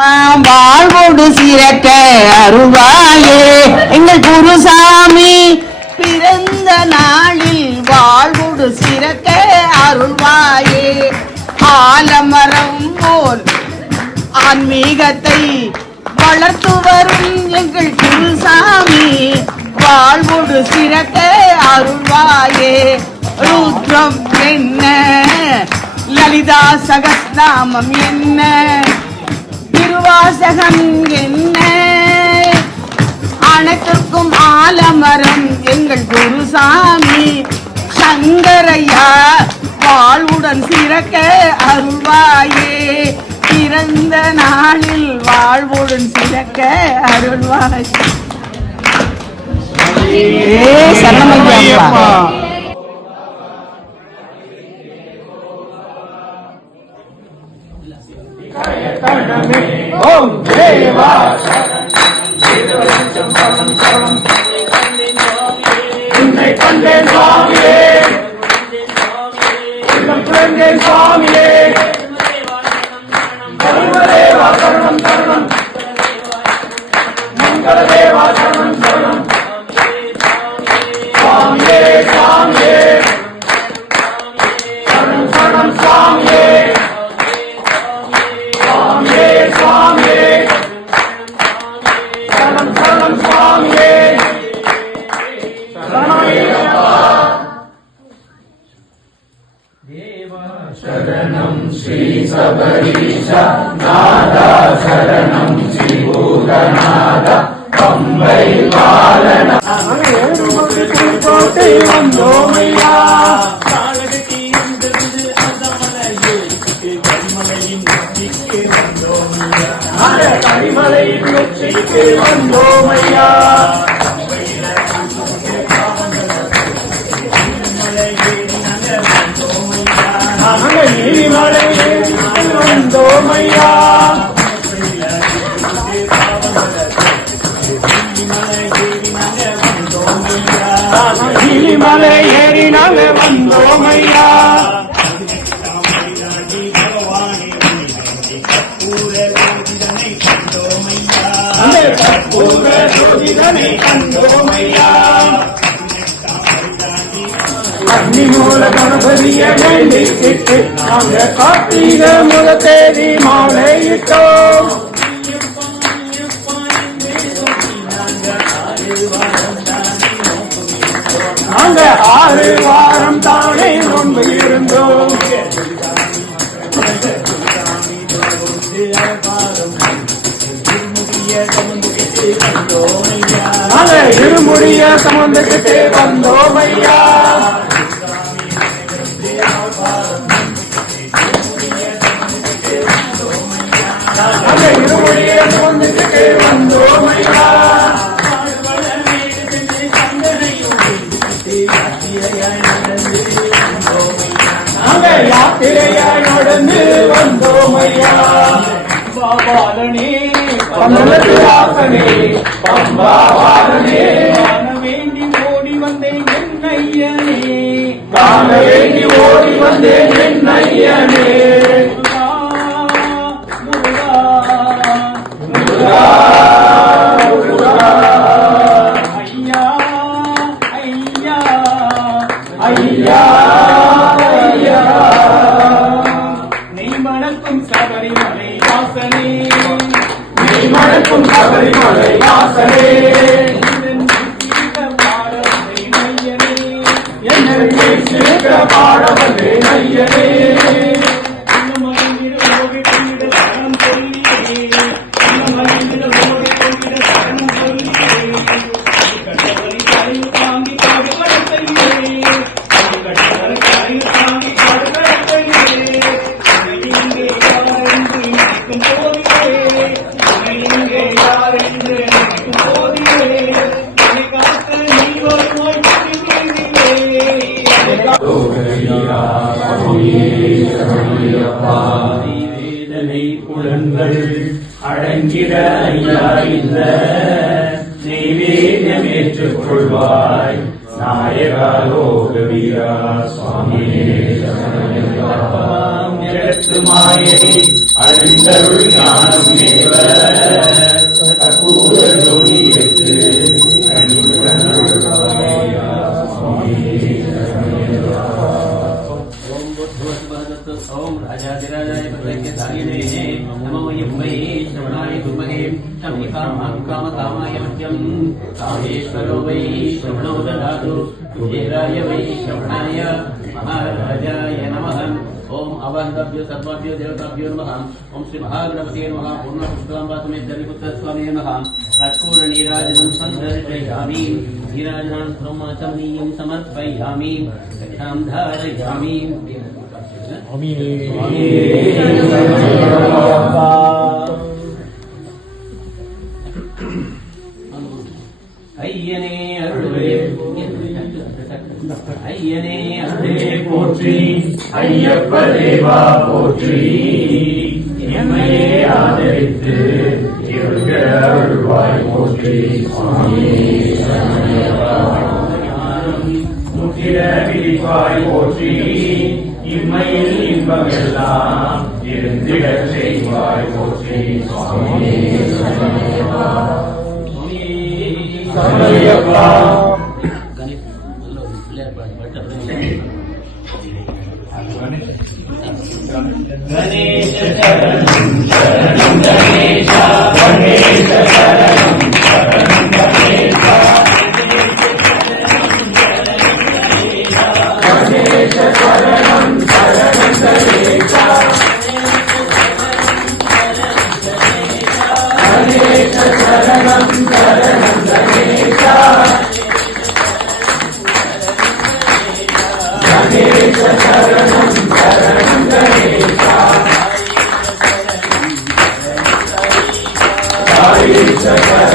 வாழ்வோடு சிறக்க அருவாயே எங்கள் குருசாமி பிறந்த நாளில் வாழ்வோடு சிறக்க அருள்வாயே. ஆலமரம் போல் ஆன்மீகத்தை வளர்த்து வரும் எங்கள் குருசாமி வாழ்வோடு சிறக்க அருள்வாயே. ருத்ரம் என்ன? லலிதா சகஸ்நாமம் என்ன? திருவாசகம் என்ன? அனைத்திற்கும் ஆலமரம் எங்கள் குருசாமி. சங்கரையா வாழ்வுடன் சிறக்க அருள்வாயே. பிறந்த நாளில் வாழ்வுடன் சிறக்க அருள்வாயே. ஏ சரணமையா ஓம் தேவா உன்னை சபரீஷ நாதா சரணம் ஸ்ரீ பம்பை பாலன கோட்டை வந்தோமையா கரிமலையின் உச்சிக்கு வந்தோமையா. ஏறி நாங்கள் வந்தோமையா மூல வேண்டிக்கிட்டு நாங்க கார்த்திக முத தேதி மாலையிட்டோம். நாங்க ஆறு வாரம் தானே நோன்பு இருந்தோம். நாங்க இருமுடிய சமந்துக்கிட்டே வந்தோம். யாத்திரையாய் நடந்து வந்தோம் ஐயா பாபாலனே பந்தலத்து வாசனே பம்பாவாலனே வேண்டி ஓடி வந்தேன் என் ஐயனே காண வேண்டி ஓடி வந்தேன் என் ஐயனே பாடவல்லே ஐயனே நெய்வேதம் ஏற்றுக்கொள்வாய் நாயகா லோக வீரா சுவாமியே ॐ राजाधिराजाय वै श्रवणो ददातु, कुबेराय वै श्रवणाय महाराजाय नमः। ओम अवहन्तभ्यो सर्वाभ्यो देवताभ्यो नमः। ओम श्री महागणपते नमः। पूर्णपुष्कलाम्बा समेत जलिपुत्र स्वामी नमः कत्कूरनीराजनं सन्दर्शयामि नीराजनं ब्रह्मचमनीयं समर्पयामि। कक्षां धारयामि। ஐயனே அருளே ஐயனே அருளே போற்றி. ஐயப்ப தேவா போற்றி. எம்மையே ஆதரித்து அருள்வாய் போற்றி. முற்றிட விழிப்பாய் போற்றி இம்மையில் இன்பம் எல்லாம் இருந்திடச் செய்வாய் போற்றி சுவாமி 감사합니다.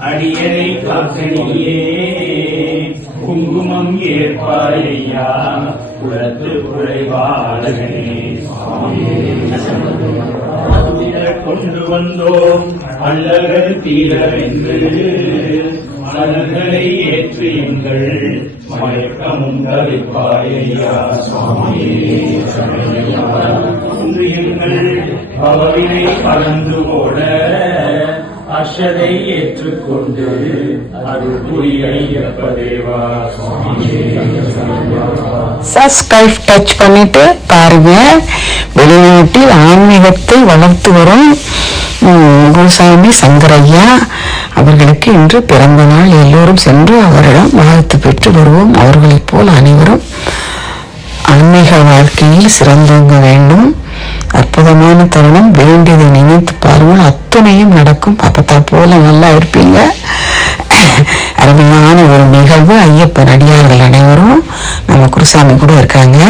அடியனை காக்கணியே குங்குமம் ஏற்பாய் குளத்து குலத்து குறைவாளனே கொண்டு வந்தோம் அல்லர்கள் தீரவென்று மலர்களை ஏற்றியுங்கள் மயக்கமும் தவிப்பாயா சுவாமியே. எங்கள் பவவினை பறந்து ஓட அஷதை ஏற்றுக்கொண்டு அருள் புரிய ஐயப்ப தேவா சப்ஸ்கிரைப் டச் பண்ணிட்டு பாருங்க. வெளிநாட்டில் ஆன்மீகத்தை வளர்த்து வரும் குருசாமி சங்கரையா அவர்களுக்கு இன்று பிறந்த நாள். எல்லோரும் சென்று அவரிடம் வாழ்த்து பெற்று வருவோம். அவர்களைப் போல் அனைவரும் ஆன்மீக வாழ்க்கையில் சிறந்தோங்க வேண்டும். அற்புதமான தருணம். வேண்டியதை நினைத்து பாருங்கள். அத்தனையும் நடக்கும். அப்பத்தா போல நல்லா இருப்பீங்க. அருமையான ஒரு நிகழ்வு. ஐயப்பன் அடியார்கள் அனைவரும் நம்ம குருசாமி கூட இருக்காங்க.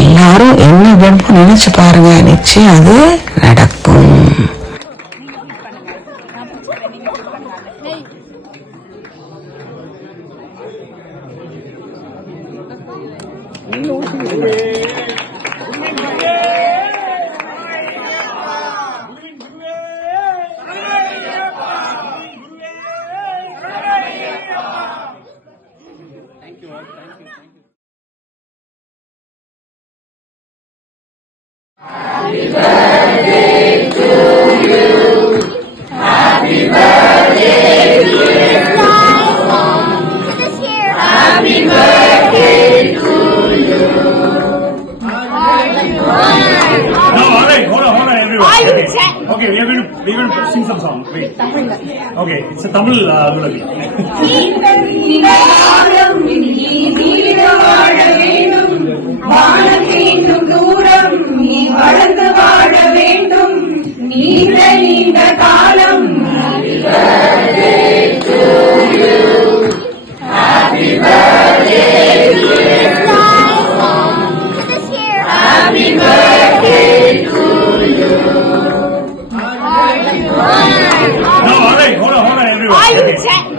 எல்லாரும் என்ன வேணுமோ நினைச்சு பாருங்க. நிச்சயம் அது நடக்கும். No,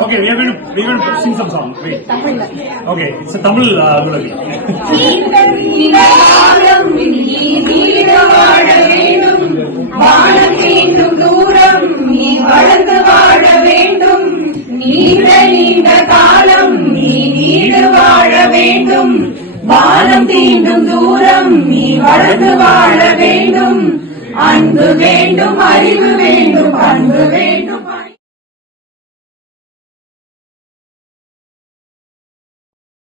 Okay, we are going to we are going to sing some song. Wait. Okay, it's a Tamil uh, melody. வாழ வேண்டும் தூரம் நீ வளர்ந்து வாழ வேண்டும் நீண்ட நீண்ட காலம் நீ நீடு வாழ வேண்டும் வானம் தீண்டும் தூரம் நீ வளர்ந்து வாழ வேண்டும். அன்பு வேண்டும் அறிவு வேண்டும் அன்பு வேண்டும்.